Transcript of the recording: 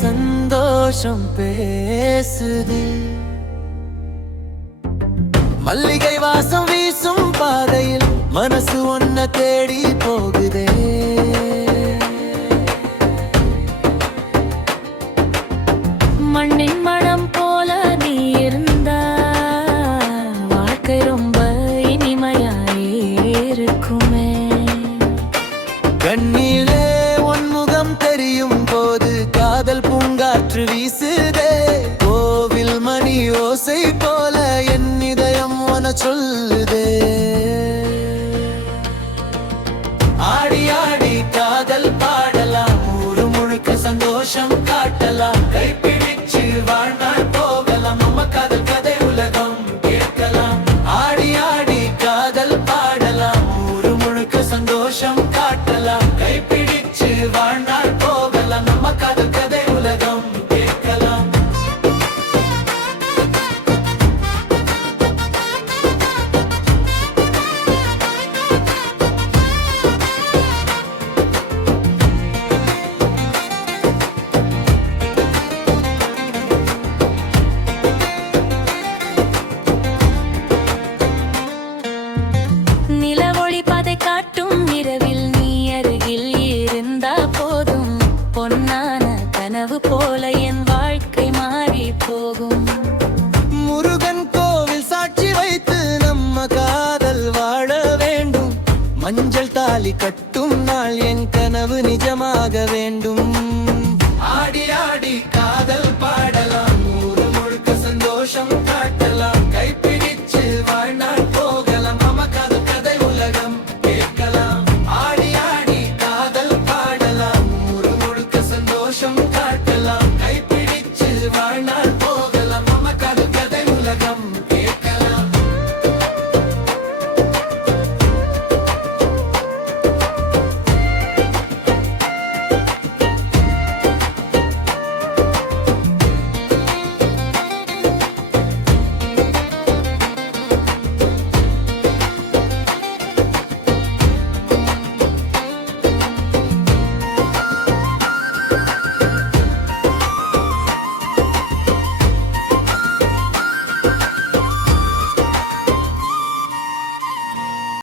சந்தோஷம் பேசுது. மல்லிகை வாசம் வீசும் பாதையில் மனசு ஒன்ன தேடி போகுதே. மண்ணின் மனம் போல நீ இருந்தா வாழ்க்கை ரொம்ப இனிமையாயிருக்குமே. கண்ணிலே உன் முகம் தெரியும் போது காதல் பூங்காற்று வீசுதே. கோவில் மணி ஓசை போல என் இதயம் உன சொல்லுதே. ஆடி ஆடி காதல் பாடலாம், ஊரு முழுக்க சந்தோஷம் காட்டலாம். கைப்பிடிச்சு வாழ்நாள் போகலாம், நம்ம காதல் கதை உலகம் கேட்கலாம். ஆடி ஆடி காதல் பாடலாம், ஊரு முழுக்க சந்தோஷம் காட்டலாம். கைப்பிடிச்சு வாழ்நாள் போகலாம், நம்ம காதல் கதை உலகம் கேட்கலாம். நிலவொளி பாதை காட்டும் இரவில் நீ அருகில் இருந்தா போதும். பொன்னான கனவு போல என் வாழ்க்கை மாறி போகும். முருகன் கோவில் சாட்சி வைத்து நம்ம காதல் வாழ வேண்டும். மஞ்சள் தாலி கட்டி